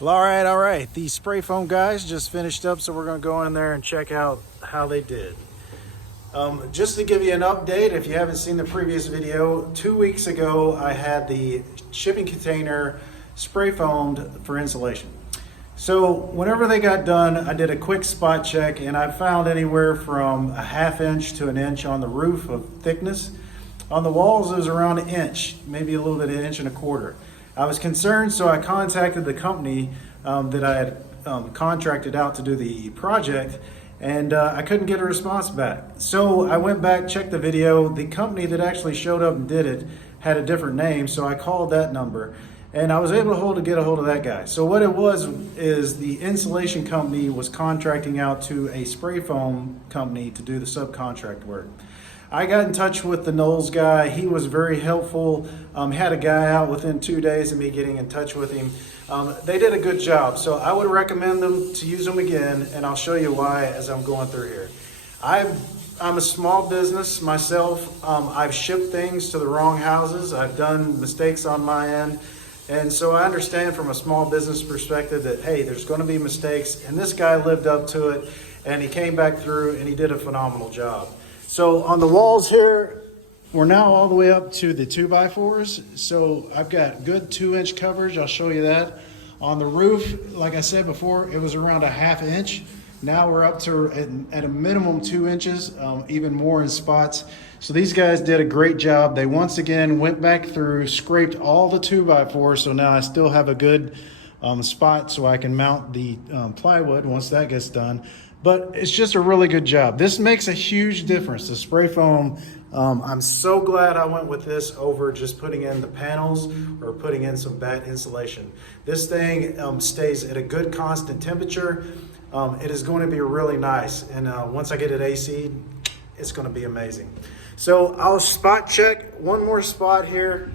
Well, all right. The spray foam guys just finished up, so we're going to go in there and check out how they did. Just to give you an update, if you haven't seen the previous video, 2 weeks ago I had the shipping container spray foamed for insulation. So whenever they got done, I did a quick spot check and I found anywhere from a ½ inch to an inch on the roof of thickness. On the walls, it was around an inch, maybe a little bit, an inch and a quarter. I was concerned, so I contacted the company that I had contracted out to do the project, and I couldn't get a response back. So I went back, checked the video. The company that actually showed up and did it had a different name, so I called that number, and I was able to get a hold of that guy. So what it was is the insulation company was contracting out to a spray foam company to do the subcontract work. I got in touch with the Knowles guy. He was very helpful. Had a guy out within 2 days of me getting in touch with him. They did a good job, so I would recommend them to use them again, and I'll show you why as I'm going through here. I'm a small business myself. I've shipped things to the wrong houses. I've done mistakes on my end. And so I understand from a small business perspective that, hey, there's going to be mistakes, and this guy lived up to it, and he came back through, and he did a phenomenal job. So on the walls here, we're now all the way up to the 2x4s. So I've got good 2-inch coverage. I'll show you that. On the roof, like I said before, it was around a ½ inch. Now we're up to at a minimum 2 inches, even more in spots. So these guys did a great job. They once again went back through, scraped all the 2x4s. So now I still have a good spot so I can mount the plywood once that gets done. But it's just a really good job. This makes a huge difference. The spray foam, I'm so glad I went with this over just putting in the panels or putting in some batt insulation. This thing stays at a good constant temperature. It is going to be really nice. And once I get it AC'd, it's going to be amazing. So I'll spot check one more spot here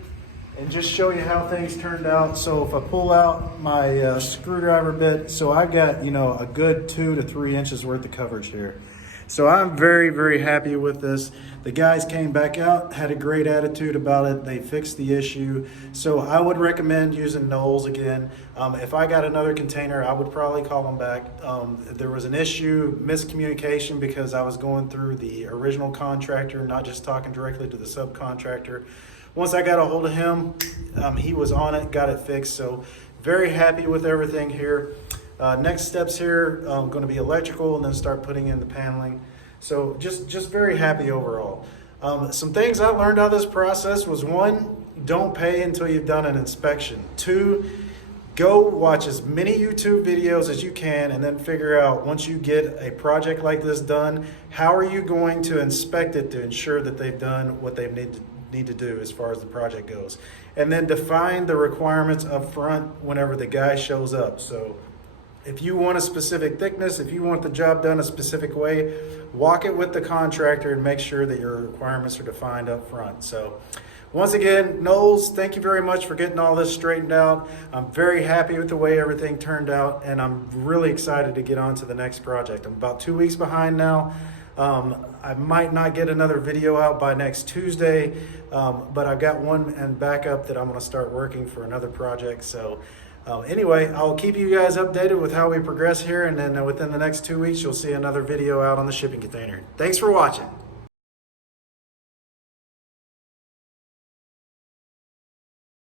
and just show you how things turned out. So if I pull out my screwdriver bit, so I've got, a good 2 to 3 inches worth of coverage here. So I'm very, very happy with this. The guys came back out, had a great attitude about it. They fixed the issue. So I would recommend using Knowles again. If I got another container, I would probably call them back. There was an issue, miscommunication, because I was going through the original contractor, not just talking directly to the subcontractor. Once I got a hold of him, he was on it, got it fixed. So very happy with everything here. Next steps here, going to be electrical and then start putting in the paneling. So just very happy overall. Some things I learned out of this process was 1, don't pay until you've done an inspection. 2, go watch as many YouTube videos as you can and then figure out, once you get a project like this done, how are you going to inspect it to ensure that they've done what they need to do as far as the project goes. And then define the requirements up front whenever the guy shows up. So if you want a specific thickness, if you want the job done a specific way, walk it with the contractor and make sure that your requirements are defined up front. So once again, Knowles, thank you very much for getting all this straightened out. I'm very happy with the way everything turned out, and I'm really excited to get on to the next project. I'm about 2 weeks behind now. I might not get another video out by next Tuesday, but I've got one in backup that I'm going to start working for another project. So anyway, I'll keep you guys updated with how we progress here, and then within the next 2 weeks, you'll see another video out on the shipping container. Thanks for watching.